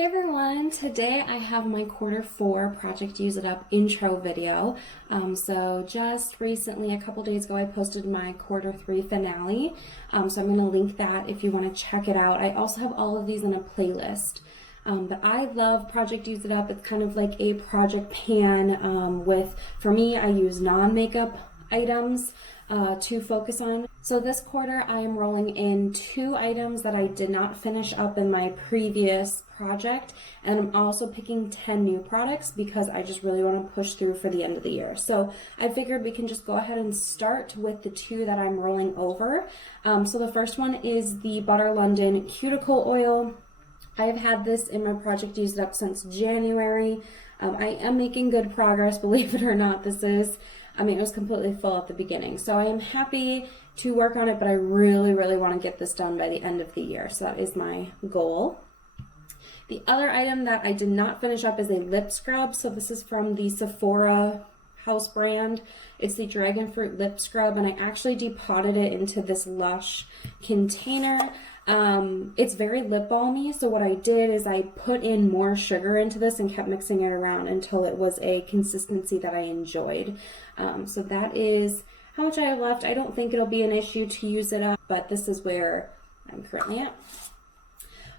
Hey everyone, today I have my Q4 Project Use It Up intro video. So just recently, a couple days ago, I posted my Q3 finale. So I'm going to link that if you want to check it out. I also have all of these in a playlist. But I love Project Use It Up. It's kind of like a project pan for me, I use non-makeup items to focus on. So this quarter I am rolling in 2 items that I did not finish up in my previous project, and I'm also picking 10 new products because I just really want to push through for the end of the year. So I figured we can just go ahead and start with the 2 that I'm rolling over. So the first one is the Butter London Cuticle Oil. I have had this in my Project Use It Up since January. I am making good progress, believe it or not. It was completely full at the beginning. So I am happy to work on it, but I really, really want to get this done by the end of the year. So that is my goal. The other item that I did not finish up is a lip scrub. So this is from the Sephora house brand. It's the Dragon Fruit Lip Scrub, and I actually depotted it into this Lush container. It's very lip balmy, so what I did is I put in more sugar into this and kept mixing it around until it was a consistency that I enjoyed. So that is how much I have left. I don't think it'll be an issue to use it up, but this is where I'm currently at.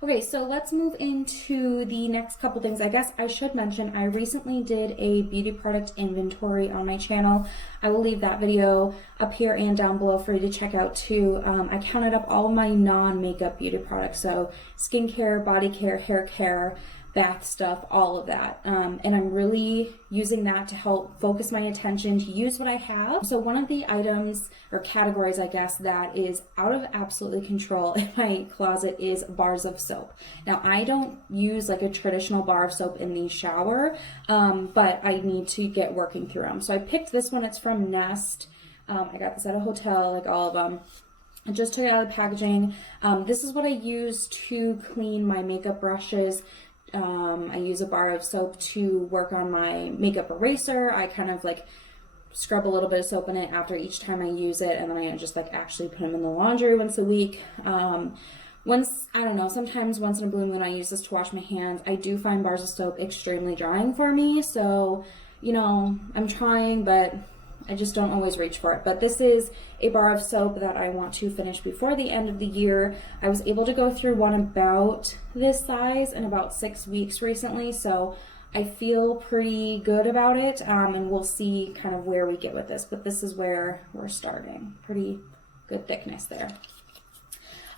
Okay, so let's move into the next couple things. I guess I should mention I recently did a beauty product inventory on my channel. I will leave that video up here and down below for you to check out too. I counted up all my non-makeup beauty products, so skincare, body care, hair care, bath stuff, all of that. And I'm really using that to help focus my attention to use what I have. So one of the items or categories, I guess, that is out of absolutely control in my closet is bars of soap. Now, I don't use like a traditional bar of soap in the shower, but I need to get working through them. So I picked this one. It's from Nest. I got this at a hotel, like all of them. I just took it out of the packaging. This is what I use to clean my makeup brushes. I use a bar of soap to work on my makeup eraser. I kind of like scrub a little bit of soap in it after each time I use it, and then I just like actually put them in the laundry once a week. Sometimes once in a blue moon I use this to wash my hands. I do find bars of soap extremely drying for me, so I'm trying, but I just don't always reach for it. But this is a bar of soap that I want to finish before the end of the year. I was able to go through one about this size in about 6 weeks recently, so I feel pretty good about it, and we'll see kind of where we get with this. But this is where we're starting. Pretty good thickness there.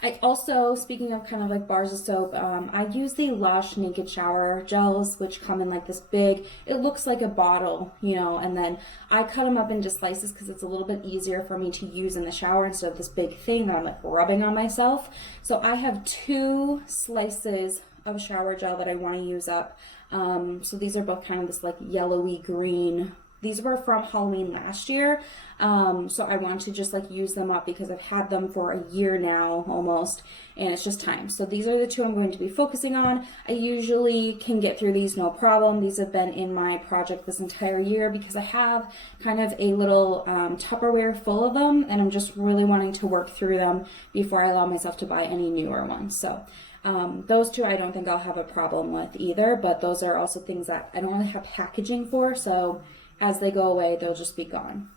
I also, speaking of kind of like bars of soap, I use the Lush Naked Shower Gels, which come in like this big, it looks like a bottle, and then I cut them up into slices because it's a little bit easier for me to use in the shower instead of this big thing that I'm like rubbing on myself. So I have 2 slices of shower gel that I want to use up. So these are both kind of this like yellowy green. These were from Halloween last year, so I want to just like use them up because I've had them for a year now almost, and it's just time. So these are the 2 I'm going to be focusing on. I usually can get through these no problem. These have been in my project this entire year because I have kind of a little Tupperware full of them, and I'm just really wanting to work through them before I allow myself to buy any newer ones. So those 2 I don't think I'll have a problem with either, but those are also things that I don't really have packaging for, so as they go away, they'll just be gone.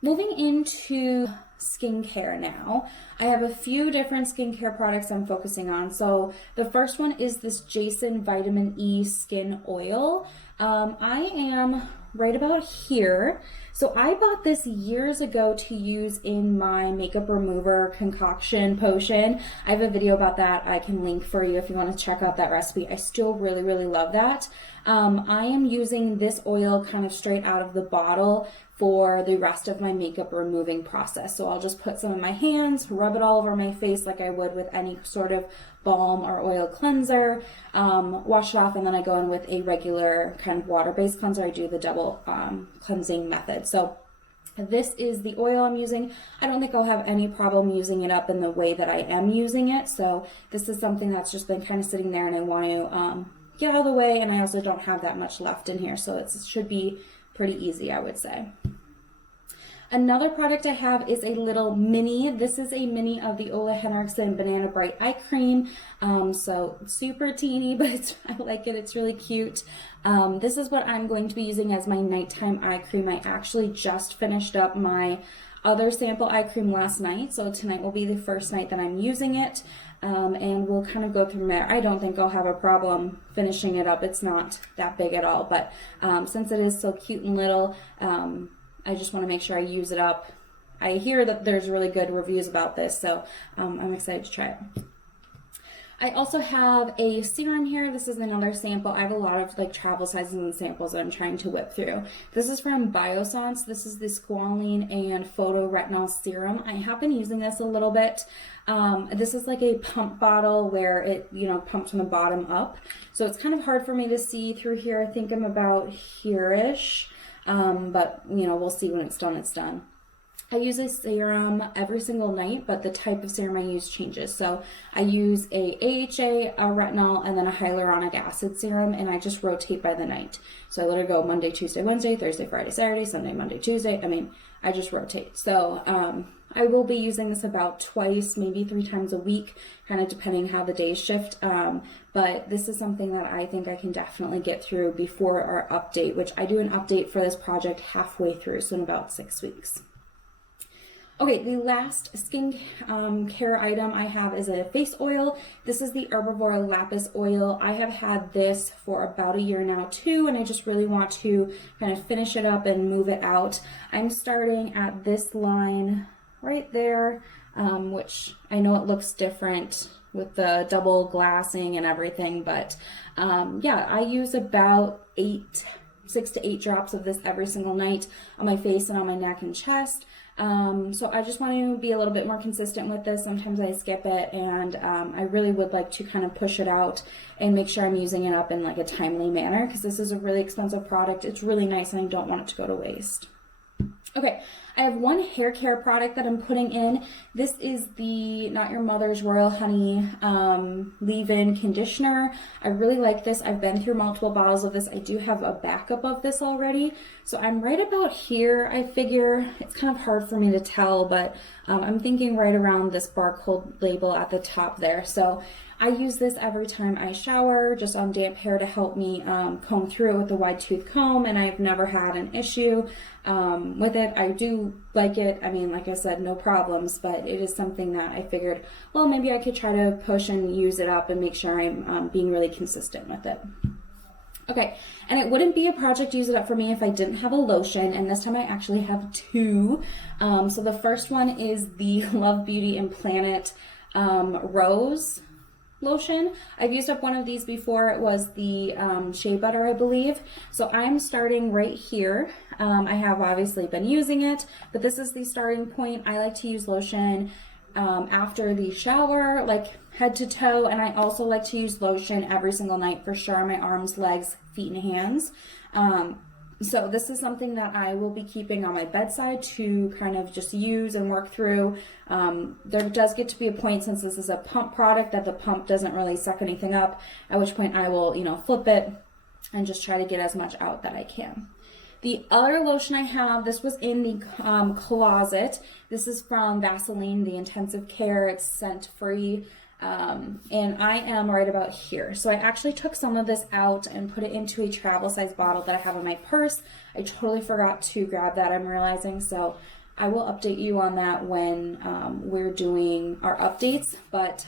Moving into skincare now, I have a few different skincare products I'm focusing on. So the first one is this Jason Vitamin E Skin Oil. I am right about here. So I bought this years ago to use in my makeup remover concoction potion. I have a video about that I can link for you if you want to check out that recipe. I still really, really love that. I am using this oil kind of straight out of the bottle for the rest of my makeup removing process. So I'll just put some in my hands, rub it all over my face like I would with any sort of balm or oil cleanser, wash it off, and then I go in with a regular kind of water-based cleanser. I do the double cleansing method. So this is the oil I'm using. I don't think I'll have any problem using it up in the way that I am using it. So this is something that's just been kind of sitting there and I want to get out of the way, and I also don't have that much left in here. So it should be pretty easy, I would say. Another product I have is a little mini. This is a mini of the Hendrickson Banana Bright Eye Cream. So super teeny, but I like it. It's really cute. This is what I'm going to be using as my nighttime eye cream. I actually just finished up my other sample eye cream last night, so tonight will be the first night that I'm using it, and we'll kind of go through there. I don't think I'll have a problem finishing it up. It's not that big at all, but since it is so cute and little, I just want to make sure I use it up. I hear that there's really good reviews about this, so I'm excited to try it. I also have a serum here. This is another sample. I have a lot of like travel sizes and samples that I'm trying to whip through. This is from Biossance. This is the squalene and photo retinol serum. I have been using this a little bit. This is like a pump bottle where it, pumps from the bottom up. So it's kind of hard for me to see through here. I think I'm about here-ish. But we'll see when it's done, it's done. I use a serum every single night, but the type of serum I use changes. So I use a AHA, a retinol, and then a hyaluronic acid serum, and I just rotate by the night. So I literally go Monday, Tuesday, Wednesday, Thursday, Friday, Saturday, Sunday, Monday, Tuesday. I just rotate. So I will be using this about twice, maybe 3 times a week, kind of depending how the days shift. But this is something that I think I can definitely get through before our update, which I do an update for this project halfway through, so in about 6 weeks. Okay, the last skin care item I have is a face oil. This is the Herbivore Lapis Oil. I have had this for about a year now too, and I just really want to kind of finish it up and move it out. I'm starting at this line right there, which I know it looks different with the double glassing and everything, but yeah, I use about 6 to 8 drops of this every single night on my face and on my neck and chest. So I just want to be a little bit more consistent with this. Sometimes I skip it, and I really would like to kind of push it out and make sure I'm using it up in like a timely manner, because this is a really expensive product. It's really nice and I don't want it to go to waste. Okay, I have one hair care product that I'm putting in. This is the Not Your Mother's Royal Honey leave-in conditioner. I really like this. I've been through multiple bottles of this. I do have a backup of this already. So I'm right about here, I figure. It's kind of hard for me to tell, but I'm thinking right around this barcode label at the top there. So I use this every time I shower, just on damp hair, to help me comb through it with a wide tooth comb, and I've never had an issue with it. I do like it. I mean, like I said, no problems, but it is something that I figured, well, maybe I could try to push and use it up and make sure I'm being really consistent with it. Okay, and it wouldn't be a project use it up for me if I didn't have a lotion, and this time I actually have 2. So the first one is the Love Beauty and Planet Rose lotion. I've used up one of these before. It was the shea butter, I believe. So I'm starting right here. I have obviously been using it, but this is the starting point. I like to use lotion after the shower, like head to toe, and I also like to use lotion every single night for sure on my arms, legs, feet, and hands. So this is something that I will be keeping on my bedside to kind of just use and work through. There does get to be a point, since this is a pump product, that the pump doesn't really suck anything up, at which point I will, flip it and just try to get as much out that I can. The other lotion I have, this was in the closet. This is from Vaseline, the Intensive Care. It's scent-free. And I am right about here. So I actually took some of this out and put it into a travel size bottle that I have in my purse. I totally forgot to grab that, I'm realizing. So I will update you on that when we're doing our updates. But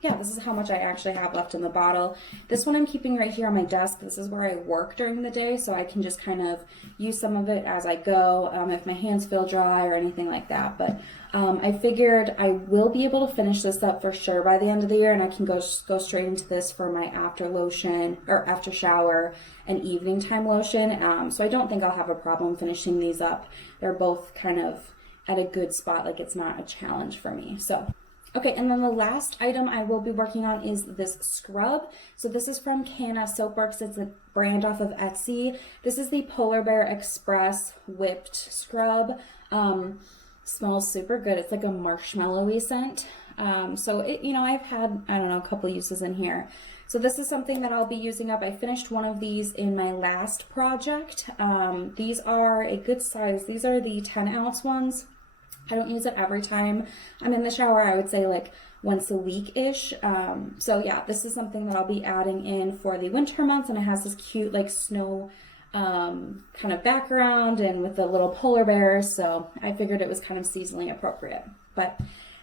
yeah, this is how much I actually have left in the bottle. This one I'm keeping right here on my desk. This is where I work during the day, so I can just kind of use some of it as I go, if my hands feel dry or anything like that. But I figured I will be able to finish this up for sure by the end of the year, and I can go straight into this for my after lotion, or after shower and evening time lotion. So I don't think I'll have a problem finishing these up. They're both kind of at a good spot, like it's not a challenge for me. So okay, and then the last item I will be working on is this scrub. So this is from Soapworts. It's a brand off of Etsy. This is the Polar Bear Express Whipped Scrub. Smells super good. It's like a marshmallowy scent. So it, I've had, I don't know, a couple uses in here. So this is something that I'll be using up. I finished one of these in my last project. These are a good size. These are the 10-ounce ones. I don't use it every time I'm in the shower. I would say like once a week-ish. So yeah, this is something that I'll be adding in for the winter months, and it has this cute like snow kind of background and with the little polar bears, so I figured it was kind of seasonally appropriate. But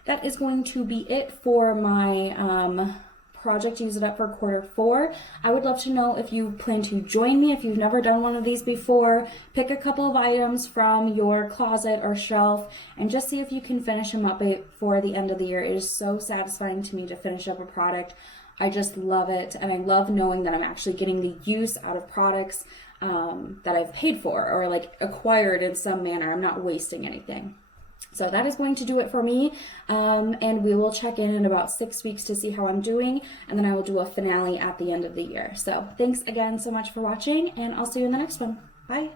that is going to be it for my project Use It Up for Q4. I would love to know if you plan to join me, if you've never done one of these before. Pick a couple of items from your closet or shelf and just see if you can finish them up before the end of the year. It is so satisfying to me to finish up a product. I just love it, and I love knowing that I'm actually getting the use out of products that I've paid for or like acquired in some manner. I'm not wasting anything. So that is going to do it for me, and we will check in about 6 weeks to see how I'm doing, and then I will do a finale at the end of the year. So thanks again so much for watching, and I'll see you in the next one. Bye.